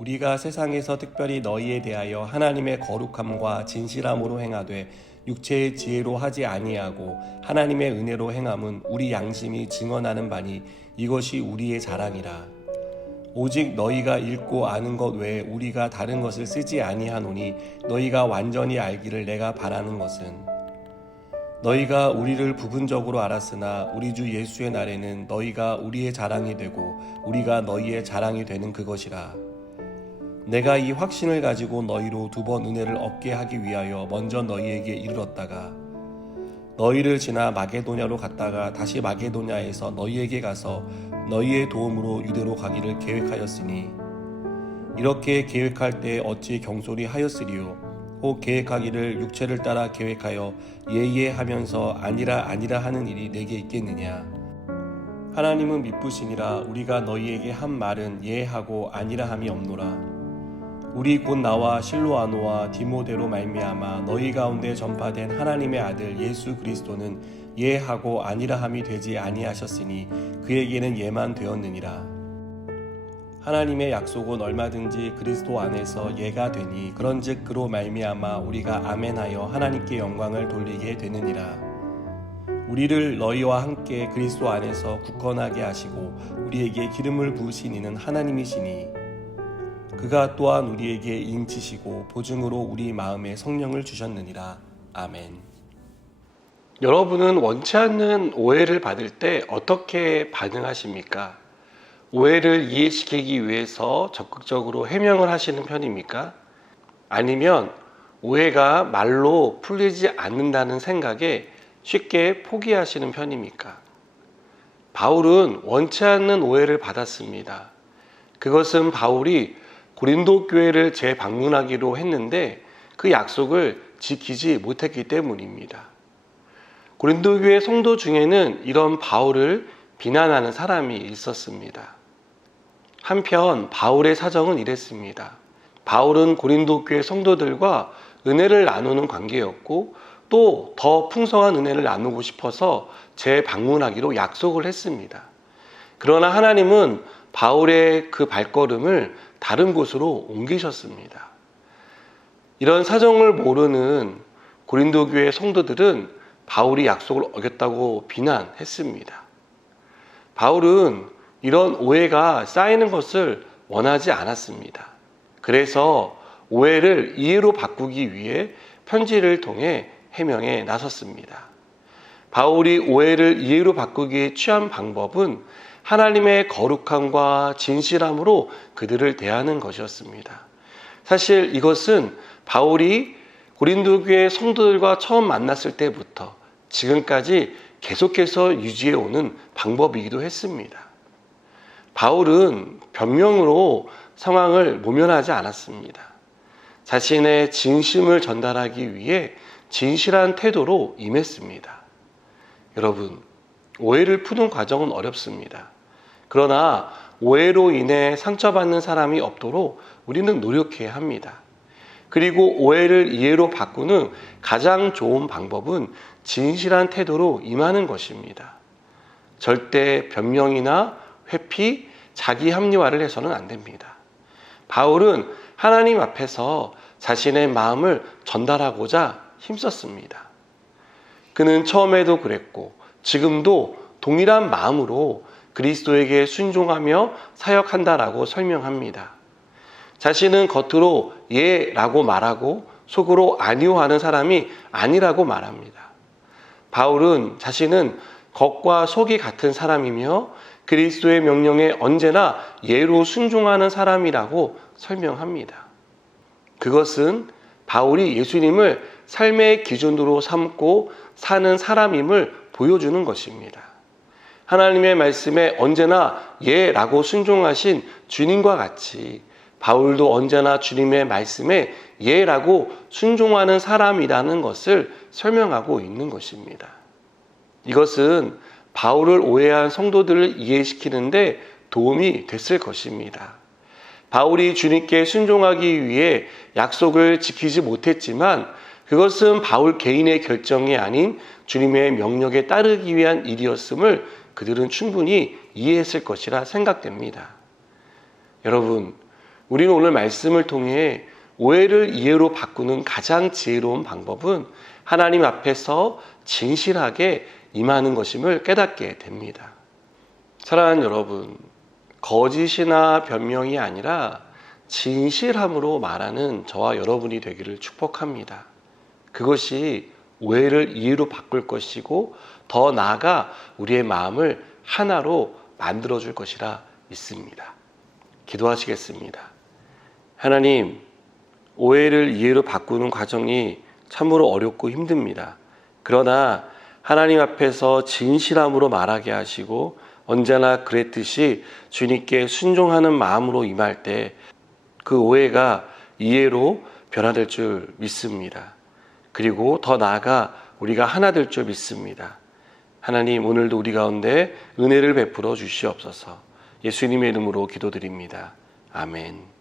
우리가 세상에서 특별히 너희에 대하여 하나님의 거룩함과 진실함으로 행하되 육체의 지혜로 하지 아니하고 하나님의 은혜로 행함은 우리 양심이 증언하는 바니 이것이 우리의 자랑이라. 오직 너희가 읽고 아는 것 외에 우리가 다른 것을 쓰지 아니하노니 너희가 완전히 알기를 내가 바라는 것은 너희가 우리를 부분적으로 알았으나 우리 주 예수의 날에는 너희가 우리의 자랑이 되고 우리가 너희의 자랑이 되는 그것이라. 내가 이 확신을 가지고 너희로 두 번 은혜를 얻게 하기 위하여 먼저 너희에게 이르렀다가 너희를 지나 마게도냐로 갔다가 다시 마게도냐에서 너희에게 가서 너희의 도움으로 유대로 가기를 계획하였으니 이렇게 계획할 때 어찌 경솔히 하였으리요. 혹 계획하기를 육체를 따라 계획하여 예하면서 아니라 하는 일이 내게 있겠느냐. 하나님은 미쁘시니라. 우리가 너희에게 한 말은 예하고 아니라 함이 없노라. 우리 곧 나와 실로아노와 디모데로 말미암아 너희 가운데 전파된 하나님의 아들 예수 그리스도는 예하고 아니라 함이 되지 아니하셨으니 그에게는 예만 되었느니라. 하나님의 약속은 얼마든지 그리스도 안에서 예가 되니 그런즉 그로 말미암아 우리가 아멘하여 하나님께 영광을 돌리게 되느니라. 우리를 너희와 함께 그리스도 안에서 굳건하게 하시고 우리에게 기름을 부으신 이는 하나님이시니 그가 또한 우리에게 인치시고 보증으로 우리 마음에 성령을 주셨느니라. 아멘. 여러분은 원치 않는 오해를 받을 때 어떻게 반응하십니까? 오해를 이해시키기 위해서 적극적으로 해명을 하시는 편입니까? 아니면 오해가 말로 풀리지 않는다는 생각에 쉽게 포기하시는 편입니까? 바울은 원치 않는 오해를 받았습니다. 그것은 바울이 고린도 교회를 재방문하기로 했는데 그 약속을 지키지 못했기 때문입니다. 고린도 교회 성도 중에는 이런 바울을 비난하는 사람이 있었습니다. 한편 바울의 사정은 이랬습니다. 바울은 고린도 교회 성도들과 은혜를 나누는 관계였고 또 더 풍성한 은혜를 나누고 싶어서 재방문하기로 약속을 했습니다. 그러나 하나님은 바울의 그 발걸음을 다른 곳으로 옮기셨습니다. 이런 사정을 모르는 고린도 교회 성도들은 바울이 약속을 어겼다고 비난했습니다. 바울은 이런 오해가 쌓이는 것을 원하지 않았습니다. 그래서 오해를 이해로 바꾸기 위해 편지를 통해 해명에 나섰습니다. 바울이 오해를 이해로 바꾸기에 취한 방법은 하나님의 거룩함과 진실함으로 그들을 대하는 것이었습니다. 사실 이것은 바울이 고린도 교회 성도들과 처음 만났을 때부터 지금까지 계속해서 유지해오는 방법이기도 했습니다. 바울은 변명으로 상황을 모면하지 않았습니다. 자신의 진심을 전달하기 위해 진실한 태도로 임했습니다. 여러분, 오해를 푸는 과정은 어렵습니다. 그러나 오해로 인해 상처받는 사람이 없도록 우리는 노력해야 합니다. 그리고 오해를 이해로 바꾸는 가장 좋은 방법은 진실한 태도로 임하는 것입니다. 절대 변명이나 회피, 자기 합리화를 해서는 안 됩니다. 바울은 하나님 앞에서 자신의 마음을 전달하고자 힘썼습니다. 그는 처음에도 그랬고 지금도 동일한 마음으로 그리스도에게 순종하며 사역한다라고 설명합니다. 자신은 겉으로 예라고 말하고 속으로 아니오 하는 사람이 아니라고 말합니다. 바울은 자신은 겉과 속이 같은 사람이며 그리스도의 명령에 언제나 예로 순종하는 사람이라고 설명합니다. 그것은 바울이 예수님을 삶의 기준으로 삼고 사는 사람임을 보여주는 것입니다. 하나님의 말씀에 언제나 예라고 순종하신 주님과 같이 바울도 언제나 주님의 말씀에 예라고 순종하는 사람이라는 것을 설명하고 있는 것입니다. 이것은 바울을 오해한 성도들을 이해시키는데 도움이 됐을 것입니다. 바울이 주님께 순종하기 위해 약속을 지키지 못했지만 그것은 바울 개인의 결정이 아닌 주님의 명령에 따르기 위한 일이었음을 그들은 충분히 이해했을 것이라 생각됩니다. 여러분, 우리는 오늘 말씀을 통해 오해를 이해로 바꾸는 가장 지혜로운 방법은 하나님 앞에서 진실하게 임하는 것임을 깨닫게 됩니다. 사랑하는 여러분, 거짓이나 변명이 아니라 진실함으로 말하는 저와 여러분이 되기를 축복합니다. 그것이 오해를 이해로 바꿀 것이고 더 나아가 우리의 마음을 하나로 만들어줄 것이라 믿습니다. 기도하시겠습니다. 하나님, 오해를 이해로 바꾸는 과정이 참으로 어렵고 힘듭니다. 그러나 하나님 앞에서 진실함으로 말하게 하시고 언제나 그랬듯이 주님께 순종하는 마음으로 임할 때 그 오해가 이해로 변화될 줄 믿습니다. 그리고 더 나아가 우리가 하나 될 줄 믿습니다. 하나님, 오늘도 우리 가운데 은혜를 베풀어 주시옵소서. 예수님의 이름으로 기도드립니다. 아멘.